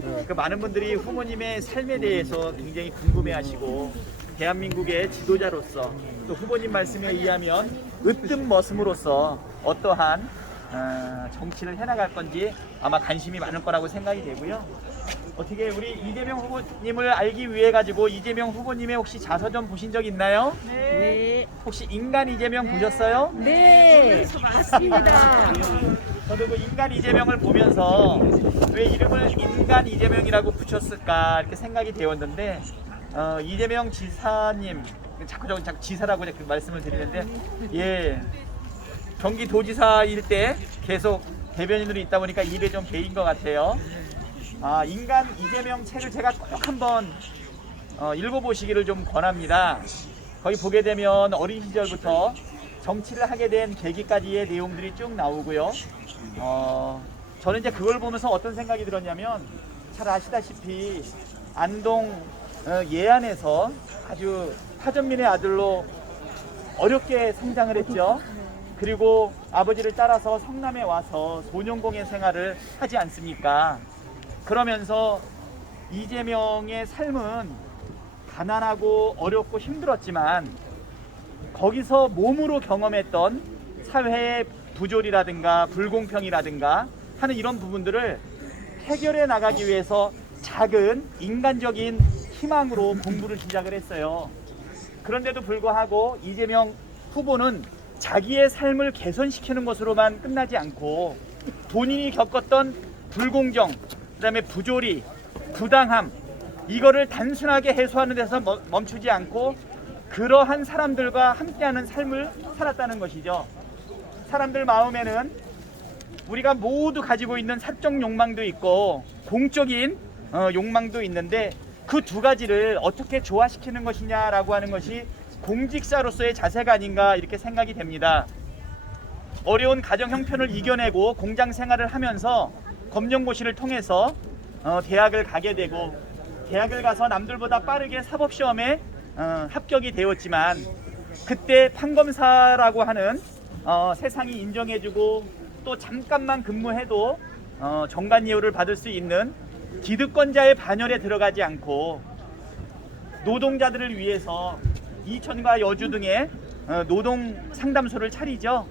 그 많은 분들이 후보님의 삶에 대해서 굉장히 궁금해하시고 대한민국의 지도자로서 또 후보님 말씀에 의하면 으뜸 머슴으로서 어떠한 정치를 해나갈 건지 아마 관심이 많을 거라고 생각이 되고요. 어떻게 우리 이재명 후보님을 알기 위해 가지고 이재명 후보님의 혹시 자서전 보신 적 있나요? 네. 혹시 인간 이재명 보셨어요? 네. 맞습니다. 저도 그 인간 이재명을 보면서 왜 이름을 인간 이재명이라고 붙였을까 이렇게 생각이 되었는데 이재명 지사님 자꾸 지사라고 자꾸 말씀을 드리는데 예 경기도지사일 때 계속 대변인으로 있다 보니까 입에 좀 배인 것 같아요. 인간 이재명 책을 제가 꼭 한번 읽어보시기를 좀 권합니다. 거기 보게 되면 어린 시절부터 정치를 하게 된 계기까지의 내용들이 쭉 나오고요. 저는 이제 그걸 보면서 어떤 생각이 들었냐면 잘 아시다시피 안동 예안에서 아주 타전민의 아들로 어렵게 성장을 했죠. 그리고 아버지를 따라서 성남에 와서 소년공예 생활을 하지 않습니까? 그러면서 이재명의 삶은 가난하고 어렵고 힘들었지만 거기서 몸으로 경험했던 사회의 부조리라든가 불공평이라든가 하는 이런 부분들을 해결해 나가기 위해서 작은 인간적인 희망으로 공부를 시작을 했어요. 그런데도 불구하고 이재명 후보는 자기의 삶을 개선시키는 것으로만 끝나지 않고 본인이 겪었던 불공정, 그 다음에 부조리, 부당함 이거를 단순하게 해소하는 데서 멈추지 않고 그러한 사람들과 함께하는 삶을 살았다는 것이죠. 사람들 마음에는 우리가 모두 가지고 있는 사적 욕망도 있고 공적인 욕망도 있는데 그 두 가지를 어떻게 조화시키는 것이냐라고 하는 것이 공직자로서의 자세가 아닌가 이렇게 생각이 됩니다. 어려운 가정 형편을 이겨내고 공장 생활을 하면서 검정고시를 통해서 대학을 가게 되고 대학을 가서 남들보다 빠르게 사법시험에 합격이 되었지만 그때 판검사라고 하는 세상이 인정해주고 또 잠깐만 근무해도 정관예우를 받을 수 있는 기득권자의 반열에 들어가지 않고 노동자들을 위해서 이천과 여주 등의 노동 상담소를 차리죠.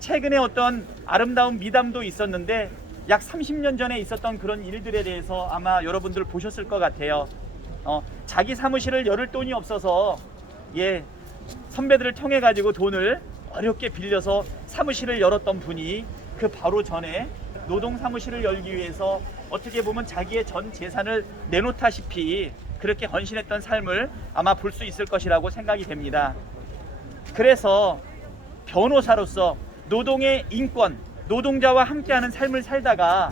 최근에 어떤 아름다운 미담도 있었는데 약 30년 전에 있었던 그런 일들에 대해서 아마 여러분들 보셨을 것 같아요. 자기 사무실을 열을 돈이 없어서 선배들을 통해 가지고 돈을 어렵게 빌려서 사무실을 열었던 분이 그 바로 전에 노동 사무실을 열기 위해서 어떻게 보면 자기의 전 재산을 내놓다시피 그렇게 헌신했던 삶을 아마 볼 수 있을 것이라고 생각이 됩니다. 그래서 변호사로서 노동의 인권, 노동자와 함께하는 삶을 살다가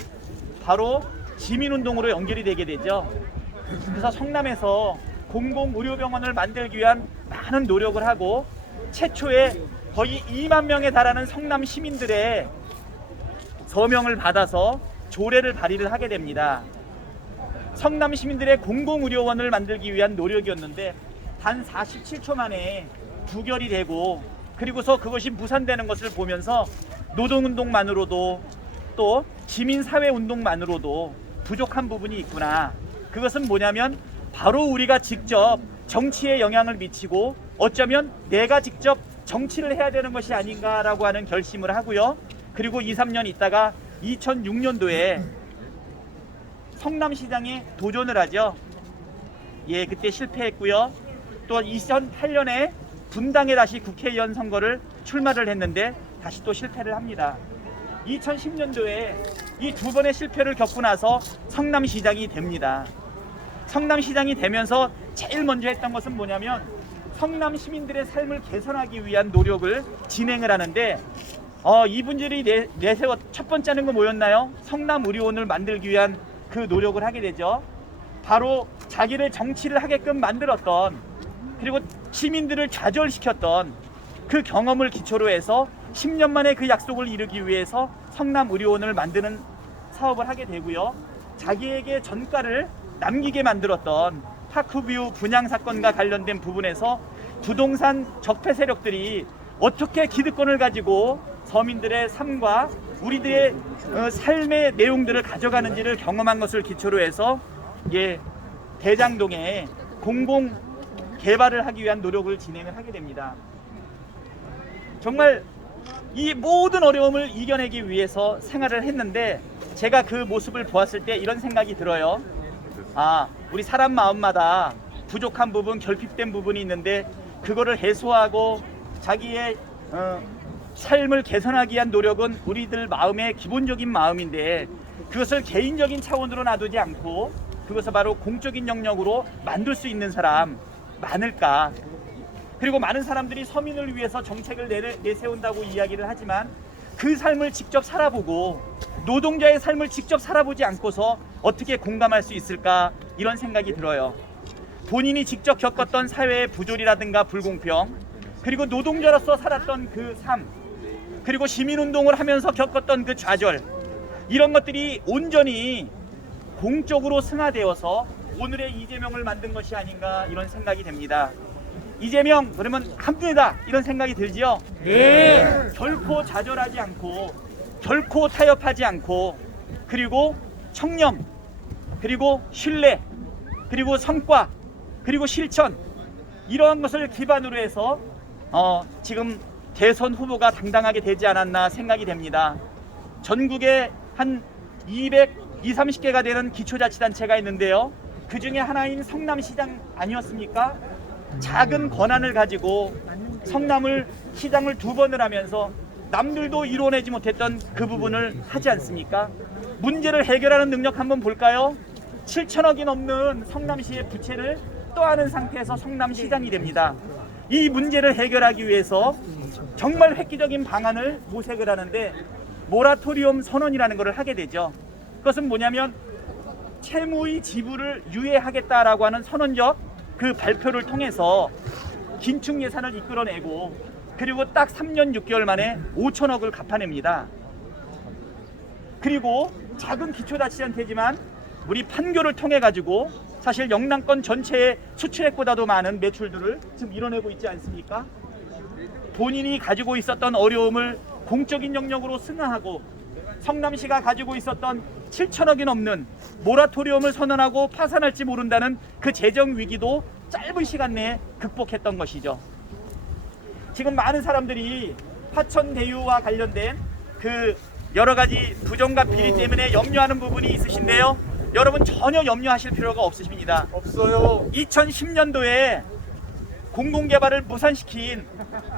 바로 지민운동으로 연결이 되게 되죠. 그래서 성남에서 공공의료병원을 만들기 위한 많은 노력을 하고 최초에 거의 2만 명에 달하는 성남 시민들의 서명을 받아서 조례를 발의를 하게 됩니다. 성남 시민들의 공공의료원을 만들기 위한 노력이었는데 단 47초 만에 부결이 되고 그리고서 그것이 무산되는 것을 보면서 노동운동만으로도 또 시민사회운동만으로도 부족한 부분이 있구나. 그것은 뭐냐면 바로 우리가 직접 정치에 영향을 미치고 어쩌면 내가 직접 정치를 해야 되는 것이 아닌가라고 하는 결심을 하고요. 그리고 2, 3년 있다가 2006년도에 성남시장에 도전을 하죠. 그때 실패했고요. 또 2008년에 분당에 다시 국회의원 선거를 출마를 했는데 다시 또 실패를 합니다. 2010년도에 이 두 번의 실패를 겪고 나서 성남시장이 됩니다. 성남시장이 되면서 제일 먼저 했던 것은 뭐냐면 성남 시민들의 삶을 개선하기 위한 노력을 진행을 하는데 이분들이 내세워 첫 번째 하는 거 뭐였나요? 성남의료원을 만들기 위한 그 노력을 하게 되죠. 바로 자기를 정치를 하게끔 만들었던 그리고 시민들을 좌절시켰던 그 경험을 기초로 해서 10년 만에 그 약속을 이루기 위해서 성남의료원을 만드는 사업을 하게 되고요. 자기에게 전가를 남기게 만들었던 파크뷰 분양 사건과 관련된 부분에서 부동산 적폐 세력들이 어떻게 기득권을 가지고 서민들의 삶과 우리들의 삶의 내용들을 가져가는지를 경험한 것을 기초로 해서 대장동에 공공 개발을 하기 위한 노력을 진행을 하게 됩니다. 정말 이 모든 어려움을 이겨내기 위해서 생활을 했는데 제가 그 모습을 보았을 때 이런 생각이 들어요. 우리 사람 마음마다 부족한 부분, 결핍된 부분이 있는데 그거를 해소하고 자기의 삶을 개선하기 위한 노력은 우리들 마음의 기본적인 마음인데 그것을 개인적인 차원으로 놔두지 않고 그것을 바로 공적인 영역으로 만들 수 있는 사람 많을까? 그리고 많은 사람들이 서민을 위해서 정책을 내세운다고 이야기를 하지만 그 삶을 직접 살아보고 노동자의 삶을 직접 살아보지 않고서 어떻게 공감할 수 있을까? 이런 생각이 들어요. 본인이 직접 겪었던 사회의 부조리라든가 불공평, 그리고 노동자로서 살았던 그 삶, 그리고 시민운동을 하면서 겪었던 그 좌절, 이런 것들이 온전히 공적으로 승화되어서 오늘의 이재명을 만든 것이 아닌가 이런 생각이 됩니다. 이재명 그러면 한 분이다 이런 생각이 들지요? 네. 결코 좌절하지 않고 결코 타협하지 않고 그리고 청렴 그리고 신뢰 그리고 성과 그리고 실천 이러한 것을 기반으로 해서 지금 대선 후보가 당당하게 되지 않았나 생각이 됩니다. 전국에 한 230개가 되는 기초자치단체가 있는데요. 그 중에 하나인 성남시장 아니었습니까? 작은 권한을 가지고 성남을 시장을 2번을 하면서 남들도 이뤄내지 못했던 그 부분을 하지 않습니까? 문제를 해결하는 능력 한번 볼까요? 7천억이 넘는 성남시의 부채를 떠안은 상태에서 성남시장이 됩니다. 이 문제를 해결하기 위해서 정말 획기적인 방안을 모색을 하는데 모라토리엄 선언이라는 것을 하게 되죠. 그것은 뭐냐면 채무의 지불을 유예하겠다라고 하는 선언적 그 발표를 통해서 긴축 예산을 이끌어내고 그리고 딱 3년 6개월 만에 5천억을 갚아냅니다. 그리고 작은 기초자치단체지만 우리 판교를 통해 가지고 사실 영남권 전체의 수출액보다도 많은 매출들을 지금 이뤄내고 있지 않습니까? 본인이 가지고 있었던 어려움을 공적인 영역으로 승화하고 성남시가 가지고 있었던 7천억이 넘는 모라토리엄을 선언하고 파산할지 모른다는 그 재정 위기도 짧은 시간 내에 극복했던 것이죠. 지금 많은 사람들이 화천대유와 관련된 그 여러 가지 부정과 비리 때문에 염려하는 부분이 있으신데요. 여러분 전혀 염려하실 필요가 없으십니다. 없어요. 2010년도에 공공개발을 무산시킨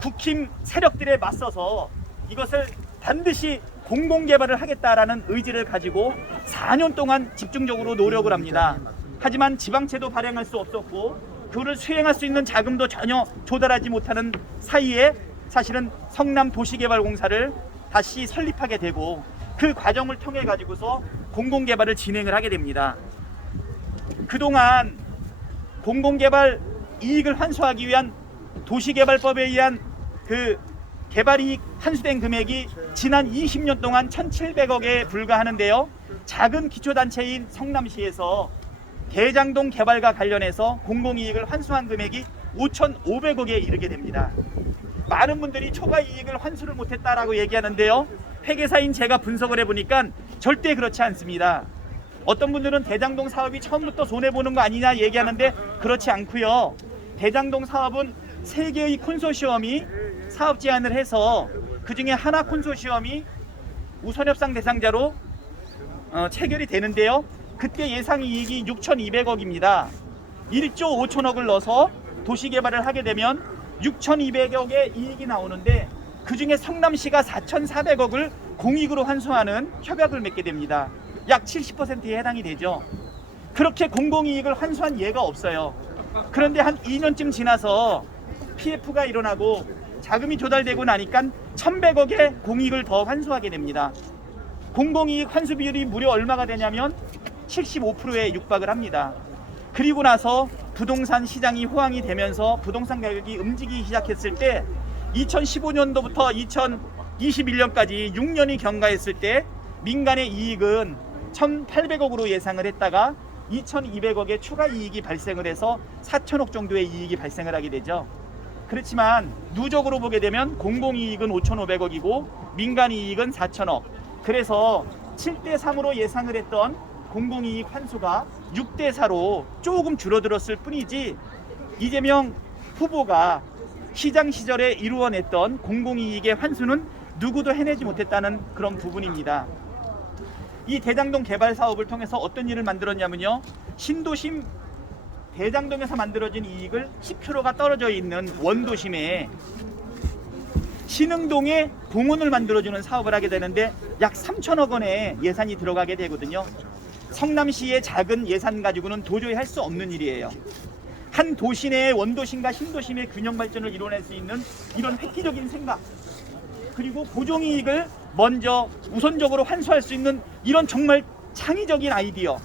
국힘 세력들에 맞서서 이것을 반드시 공공개발을 하겠다라는 의지를 가지고 4년 동안 집중적으로 노력을 합니다. 하지만 지방채도 발행할 수 없었고 그를 수행할 수 있는 자금도 전혀 조달하지 못하는 사이에 사실은 성남도시개발공사를 다시 설립하게 되고 그 과정을 통해 가지고서 공공개발을 진행을 하게 됩니다. 그동안 공공개발 이익을 환수하기 위한 도시개발법에 의한 그 개발이익 환수된 금액이 지난 20년 동안 1,700억에 불과하는데요. 작은 기초단체인 성남시에서 대장동 개발과 관련해서 공공이익을 환수한 금액이 5,500억에 이르게 됩니다. 많은 분들이 초과 이익을 환수를 못했다라고 얘기하는데요. 회계사인 제가 분석을 해보니까 절대 그렇지 않습니다. 어떤 분들은 대장동 사업이 처음부터 손해보는 거 아니냐 얘기하는데 그렇지 않고요. 대장동 사업은 3개의 콘소시엄이 사업 제안을 해서 그 중에 하나 콘소시엄이 우선협상 대상자로 체결이 되는데요. 그때 예상 이익이 6,200억입니다. 1조 5천억을 넣어서 도시개발을 하게 되면 6,200억의 이익이 나오는데 그 중에 성남시가 4,400억을 공익으로 환수하는 협약을 맺게 됩니다. 약 70%에 해당이 되죠. 그렇게 공공이익을 환수한 예가 없어요. 그런데 한 2년쯤 지나서 PF가 일어나고 자금이 조달되고 나니까 1,100억의 공익을 더 환수하게 됩니다. 공공이익 환수 비율이 무려 얼마가 되냐면 75%에 육박을 합니다. 그리고 나서 부동산 시장이 호황이 되면서 부동산 가격이 움직이기 시작했을 때 2015년도부터 2021년까지 6년이 경과했을 때 민간의 이익은 1,800억으로 예상을 했다가 2,200억의 추가 이익이 발생을 해서 4천억 정도의 이익이 발생을 하게 되죠. 그렇지만 누적으로 보게 되면 공공이익은 5,500억이고 민간이익은 4천억, 그래서 7대3으로 예상을 했던 공공이익 환수가 6대4로 조금 줄어들었을 뿐이지 이재명 후보가 시장 시절에 이루어냈던 공공이익의 환수는 누구도 해내지 못했다는 그런 부분입니다. 이 대장동 개발 사업을 통해서 어떤 일을 만들었냐면요, 신도심 대장동에서 만들어진 이익을 10km가 떨어져 있는 원도심에 신흥동에 공원을 만들어주는 사업을 하게 되는데 약 3천억 원의 예산이 들어가게 되거든요. 성남시의 작은 예산 가지고는 도저히 할 수 없는 일이에요. 한 도시 내의 원도심과 신도심의 균형 발전을 이뤄낼 수 있는 이런 획기적인 생각, 그리고 고정이익을 먼저 우선적으로 환수할 수 있는 이런 정말 창의적인 아이디어,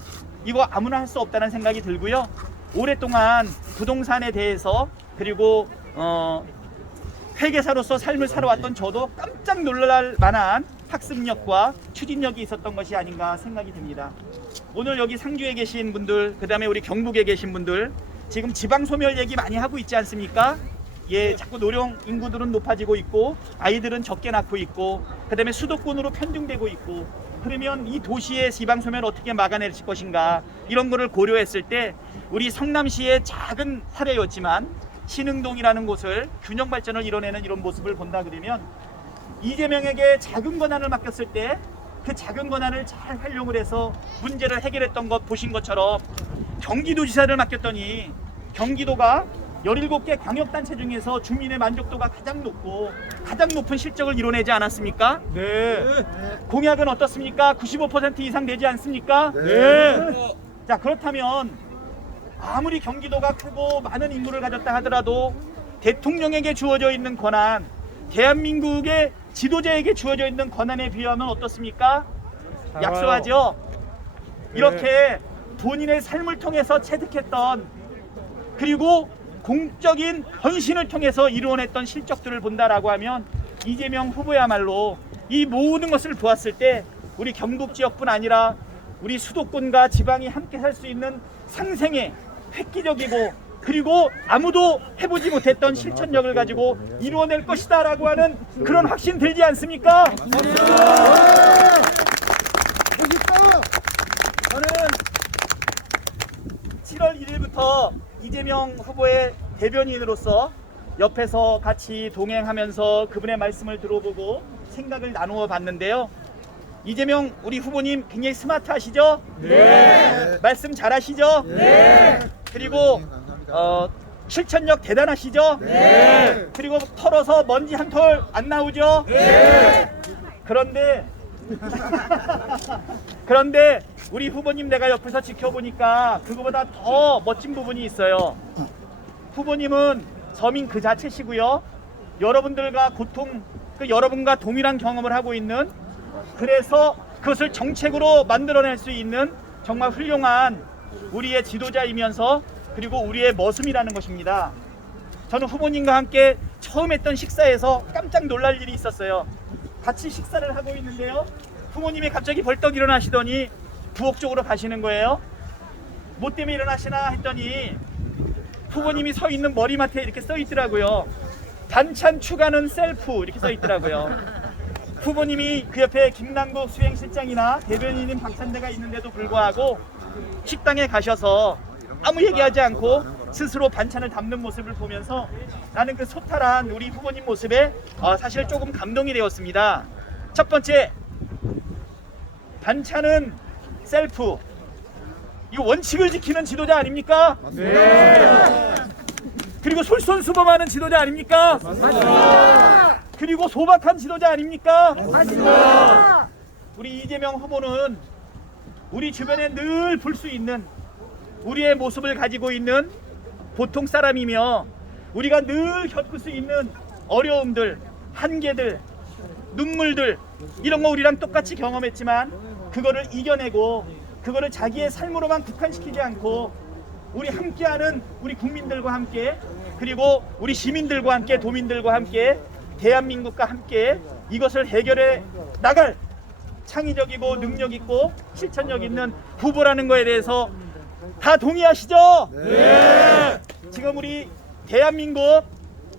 이거 아무나 할 수 없다는 생각이 들고요. 오랫동안 부동산에 대해서 그리고 회계사로서 삶을 살아왔던 저도 깜짝 놀랄 만한 학습력과 추진력이 있었던 것이 아닌가 생각이 듭니다. 오늘 여기 상주에 계신 분들, 그 다음에 우리 경북에 계신 분들, 지금 지방소멸 얘기 많이 하고 있지 않습니까? 예, 자꾸 노령 인구들은 높아지고 있고 아이들은 적게 낳고 있고 그 다음에 수도권으로 편중되고 있고, 그러면 이 도시의 지방소멸을 어떻게 막아낼 것인가, 이런 거를 고려했을 때 우리 성남시의 작은 사례였지만 신흥동이라는 곳을 균형 발전을 이뤄내는 이런 모습을 본다 그러면 이재명에게 작은 권한을 맡겼을 때 그 작은 권한을 잘 활용을 해서 문제를 해결했던 것 보신 것처럼 경기도지사를 맡겼더니 경기도가 17개 광역단체 중에서 주민의 만족도가 가장 높고 가장 높은 실적을 이뤄내지 않았습니까? 네. 공약은 어떻습니까? 95% 이상 되지 않습니까? 네. 자, 그렇다면 아무리 경기도가 크고 많은 인구를 가졌다 하더라도 대통령에게 주어져 있는 권한, 대한민국의 지도자에게 주어져 있는 권한에 비하면 어떻습니까? 약소하죠. 이렇게 본인의 삶을 통해서 체득했던, 그리고 공적인 헌신을 통해서 이루어냈던 실적들을 본다라고 하면 이재명 후보야말로 이 모든 것을 보았을 때 우리 경북 지역뿐 아니라 우리 수도권과 지방이 함께 살 수 있는 상생의 획기적이고 그리고 아무도 해보지 못했던 실천력을 가지고 이루어낼 것이다 라고 하는 그런 확신 들지 않습니까? 저는 7월 1일부터 이재명 후보의 대변인으로서 옆에서 같이 동행하면서 그분의 말씀을 들어보고 생각을 나누어 봤는데요. 이재명 우리 후보님 굉장히 스마트하시죠? 네. 말씀 잘하시죠? 네. 그리고 실천력 대단하시죠? 네. 그리고 털어서 먼지 한 톨 안 나오죠? 네. 그런데 우리 후보님 내가 옆에서 지켜보니까 그거보다 더 멋진 부분이 있어요. 후보님은 서민 그 자체시고요. 여러분들과 여러분과 동일한 경험을 하고 있는, 그래서 그것을 정책으로 만들어낼 수 있는 정말 훌륭한 우리의 지도자이면서 그리고 우리의 머슴이라는 것입니다. 저는 후보님과 함께 처음 했던 식사에서 깜짝 놀랄 일이 있었어요. 같이 식사를 하고 있는데요, 후보님이 갑자기 벌떡 일어나시더니 부엌 쪽으로 가시는 거예요. 뭐 때문에 일어나시나 했더니 후보님이 서 있는 머리맡에 이렇게 써 있더라고요. 반찬 추가는 셀프 이렇게 써 있더라고요. 후보님이 그 옆에 김남국 수행실장이나 대변인인 박찬대가 있는데도 불구하고 식당에 가셔서 아무 얘기하지 않고 스스로 반찬을 담는 모습을 보면서 나는 그 소탈한 우리 후보님 모습에 사실 조금 감동이 되었습니다. 첫 번째, 반찬은 셀프, 이 원칙을 지키는 지도자 아닙니까? 네. 그리고 솔선수범하는 지도자 아닙니까? 맞습니다. 그리고 소박한 지도자 아닙니까? 맞습니다. 우리 이재명 후보는 우리 주변에 늘 볼 수 있는 우리의 모습을 가지고 있는 보통 사람이며, 우리가 늘 겪을 수 있는 어려움들, 한계들, 눈물들, 이런 거 우리랑 똑같이 경험했지만 그거를 이겨내고 그거를 자기의 삶으로만 국한시키지 않고 우리 함께하는 우리 국민들과 함께, 그리고 우리 시민들과 함께, 도민들과 함께, 대한민국과 함께 이것을 해결해 나갈 창의적이고 능력 있고 실천력 있는 후보라는 거에 대해서 다 동의하시죠? 네. 지금 우리 대한민국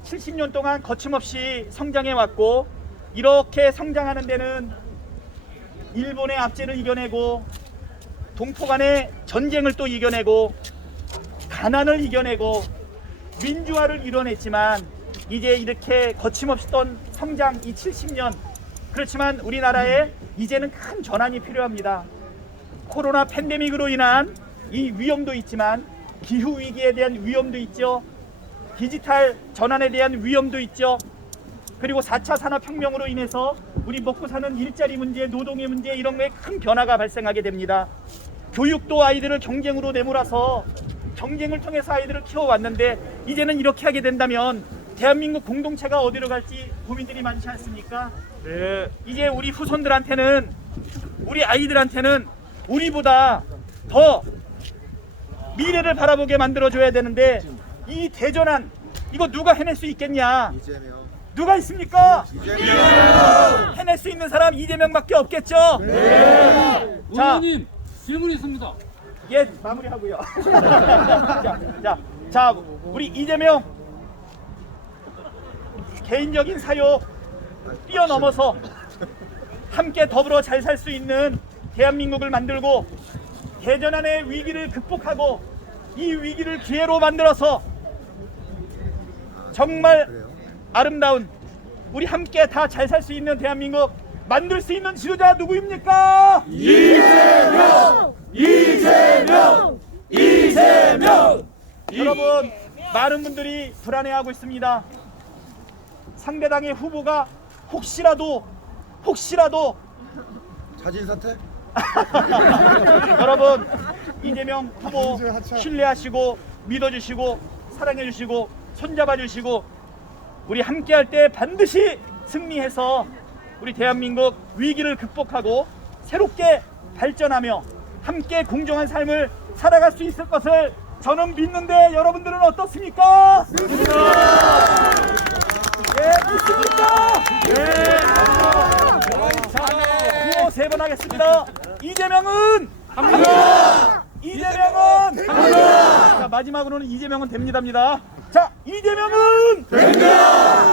70년 동안 거침없이 성장해 왔고, 이렇게 성장하는 데는 일본의 압제를 이겨내고 동포 간의 전쟁을 또 이겨내고 가난을 이겨내고 민주화를 이뤄냈지만 이제 이렇게 거침없었던 성장 이 70년, 그렇지만 우리나라에 이제는 큰 전환이 필요합니다. 코로나 팬데믹으로 인한 이 위험도 있지만 기후위기에 대한 위험도 있죠. 디지털 전환에 대한 위험도 있죠. 그리고 4차 산업혁명으로 인해서 우리 먹고 사는 일자리 문제, 노동의 문제, 이런 거에 큰 변화가 발생하게 됩니다. 교육도 아이들을 경쟁으로 내몰아서 경쟁을 통해서 아이들을 키워왔는데 이제는 이렇게 하게 된다면 대한민국 공동체가 어디로 갈지 고민들이 많지 않습니까? 네. 이제 우리 후손들한테는, 우리 아이들한테는 우리보다 더 미래를 바라보게 만들어줘야 되는데 이 대전환, 이거 누가 해낼 수 있겠냐? 이재명. 누가 있습니까? 이재명. 해낼 수 있는 사람 이재명밖에 없겠죠? 자, 의원님 질문 있습니다. 예, 마무리하고요. 자, 우리 이재명 개인적인 사욕 뛰어넘어서 함께 더불어 잘 살 수 있는 대한민국을 만들고 대전환의 위기를 극복하고 이 위기를 기회로 만들어서 정말 아름다운, 우리 함께 다 잘 살 수 있는 대한민국 만들 수 있는 지도자 누구입니까? 이재명! 이재명! 이재명! 여러분, 많은 분들이 불안해하고 있습니다. 상대당의 후보가 혹시라도 자진 사퇴? 여러분, 이재명 후보 신뢰하시고 믿어주시고 사랑해주시고 손잡아주시고 우리 함께할 때 반드시 승리해서 우리 대한민국 위기를 극복하고 새롭게 발전하며 함께 공정한 삶을 살아갈 수 있을 것을 저는 믿는데 여러분들은 어떻습니까? 예, 믿습니까? 자, 구호 3번 하겠습니다. 이재명은 합니다. 이재명은 합니다. 자, 마지막으로는 이재명은 됩니다입니다. 자, 이재명은 됩니다.